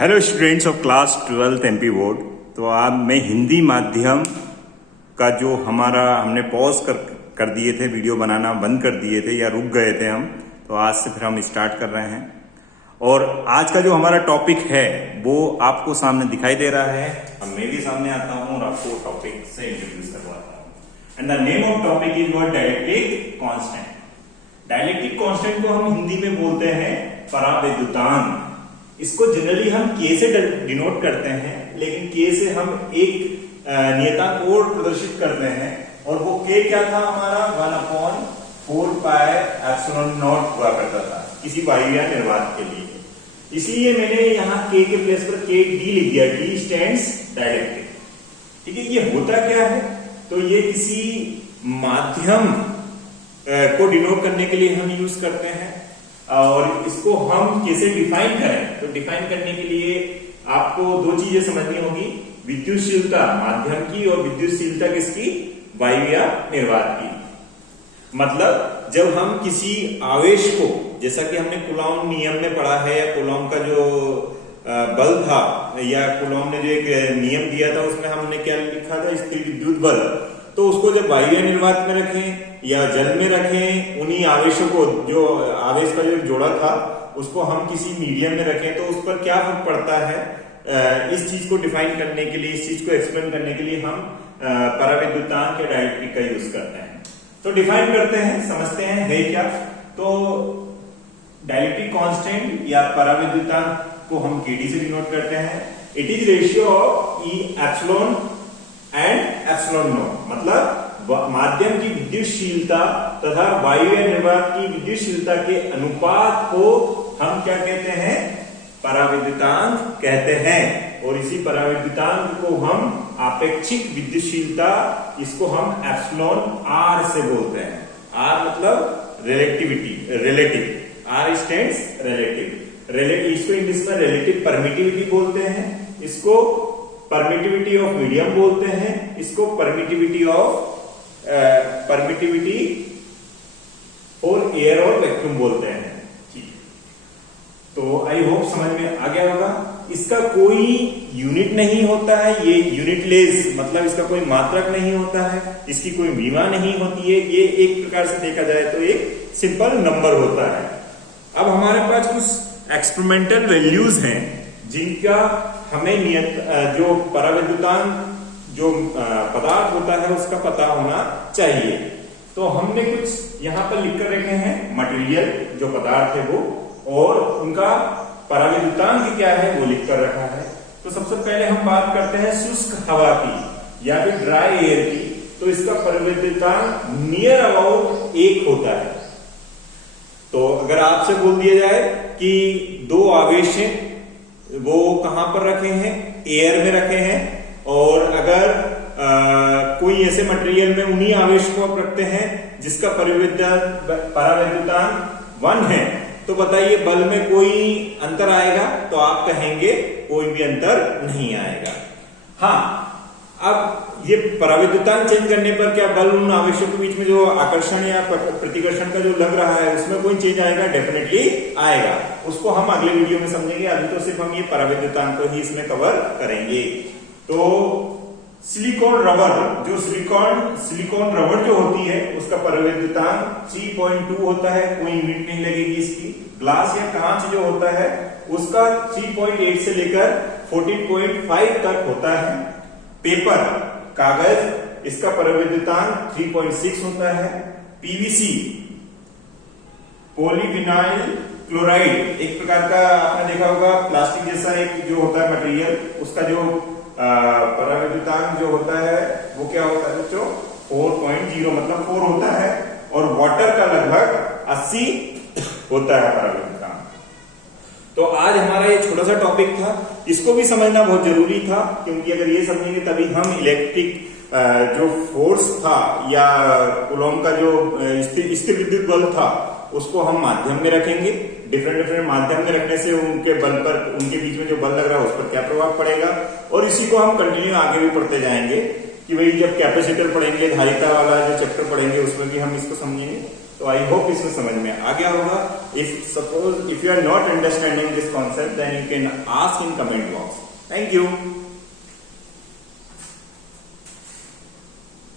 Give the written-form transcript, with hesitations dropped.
Hello students of class 12th MP board. तो आज मैं हिंदी माध्यम का जो हमने पॉज कर दिए थे, वीडियो बनाना बंद कर दिए थे या रुक गए थे हम, तो आज से फिर हम स्टार्ट कर रहे हैं। और आज का जो हमारा टॉपिक है वो आपको सामने दिखाई दे रहा है। अब मैं भी सामने आता हूँ और आपको टॉपिक से इंट्रोड्यूस करवाता हूँ। And the name of topic is what? Dielectric constant. Dielectric constant को हम हिंदी में बोलते हैं परावैद्युतांक। इसको जनरली हम के से डिनोट करते हैं, लेकिन के से हम एक नियतांक और प्रदर्शित करते हैं, और वो के क्या था हमारा? 1/4 पाई एप्सिलॉन नॉट हुआ करता था किसी वायु या निर्वात के लिए। इसलिए मैंने यहाँ के प्लेस पर के डी लिख दिया। D stands dielectric. ठीक है, ये होता क्या है? तो ये किसी माध्यम को डिनोट करने के लिए हम यूज करते हैं, और इसको हम कैसे डिफाइन करें? तो डिफाइन करने के लिए आपको दो चीजें समझनी होगी, विद्युतशीलता माध्यम की और विद्युतशीलता किसकी? वायु या निर्वात की। मतलब जब हम किसी आवेश को, जैसा कि हमने कूलॉम नियम में पढ़ा है, या कूलॉम का जो बल था, या कूलॉम ने जो एक नियम दिया था, उसमें हमने क्या लिखा था? स्थिर विद्युत बल। तो उसको जब वायु या निर्वात में रखें या जल में रखें, उन्हीं आवेशों को, जो आवेश का जो जोड़ा था, उसको हम किसी मीडियम में रखें, तो उस पर क्या फर्क पड़ता है? इस चीज को डिफाइन करने के लिए, इस चीज को एक्सप्लेन करने के लिए हम परावैद्युतांक या डायलेक्ट्रिक का यूज करते हैं। तो डिफाइन करते हैं, समझते हैं है क्या। तो डायलेक्ट्रिक कांस्टेंट या परावैद्युतांक को हम केडी से डिनोट करते हैं। It is ratio of E epsilon and epsilon not. मतलब माध्यम की विद्युतशीलता तथा वायु या निर्वात की विद्युतशीलता के अनुपात को हम क्या कहते हैं? परावैद्युतांक कहते हैं। और इसी परावैद्युतांक को हम आपेक्षिक विद्युतशीलता, इसको हम एप्सिलॉन आर से बोलते हैं। आर मतलब रिलेटिव। R stands relative. इसको इंग्लिश में रिलेटिव परमिटिविटी बोलते हैं, इसको परमिटिविटी ऑफ मीडियम बोलते हैं, इसको परमिटिविटी फॉर एयर और वैक्यूम बोलते हैं। ठीक, तो आई होप समझ में आ गया होगा। इसका कोई यूनिट नहीं होता है, ये यूनिटलेस, मतलब इसका कोई मात्रक नहीं होता है, इसकी कोई मीमा नहीं होती है। ये एक प्रकार से देखा जाए तो एक सिंपल नंबर होता है। अब हमारे पास कुछ एक्सपेरिमेंटल वैल्यूज हैं जिनका हमें जो परावैद्युतांक जो पदार्थ होता है उसका पता होना चाहिए। तो हमने कुछ यहां पर लिख कर रखे हैं, मटेरियल जो पदार्थ है वो, और उनका परावैद्युतांक क्या है वो लिख कर रखा है। तो सबसे पहले हम बात करते हैं शुष्क हवा की या फिर ड्राई एयर की। तो इसका परावैद्युतांक नियर अबाउट 1 होता है। तो अगर आपसे बोल दिया जाए कि दो आवेश हैं, वो कहां पर रखे हैं? एयर में रखे हैं, और अगर कोई ऐसे मटेरियल में उन्हीं आवेश को आप रखते हैं जिसका परावैद्युतांक 1 है, तो बताइए बल में कोई अंतर आएगा? तो आप कहेंगे कोई भी अंतर नहीं आएगा। हाँ, अब ये परावैद्युतांक चेंज करने पर क्या बल उन आवेशों के बीच में जो आकर्षण या प्रतिकर्षण का जो लग रहा है उसमें कोई चेंज आएगा? डेफिनेटली आएगा। उसको हम अगले वीडियो में समझेंगे। अभी तो सिर्फ हम ये परावैद्युतांक को ही इसमें कवर करेंगे। तो सिलिकॉन रबर जो होती है उसका परावैद्युतांक 3.2 होता है, कोई यूनिट नहीं लगेगी इसकी। ग्लास या कांच जो होता है उसका 3.8 से लेकर 14.5 तक होता है। पेपर कागज, इसका परावैद्युतांक 3.6 होता है। पीवीसी पॉलीविनाइल क्लोराइड, एक प्रकार का आपने देखा होगा प्लास्टिक जैसा एक जो होता है मटेरियल, उसका जो परावैद्युतांक जो होता है वो क्या होता है बच्चों? 4.0 मतलब 4 होता है। और वाटर का लगभग 80 होता है परावैद्युतांक। तो आज हमारा ये छोटा सा टॉपिक था, इसको भी समझना बहुत जरूरी था, क्योंकि अगर ये समझेंगे तभी हम इलेक्ट्रिक जो फोर्स था या कूलॉम का जो स्थिर विद्युत बल था उसको हम माध्यम में रखेंगे। डिफरेंट माध्यम में रखने से उनके बल पर, उनके बीच में जो बल लग रहा है उस पर क्या प्रभाव पड़ेगा, और इसी को हम कंटिन्यू आगे भी पढ़ते जाएंगे कि भाई जब कैपेसिटर पढ़ेंगे, धारिता वाला जो चैप्टर पढ़ेंगे उसमें भी हम इसको समझेंगे। तो आई होप इसमें समझ में आ गया होगा. If you are not understanding this concept then you can ask in comment box. Thank you.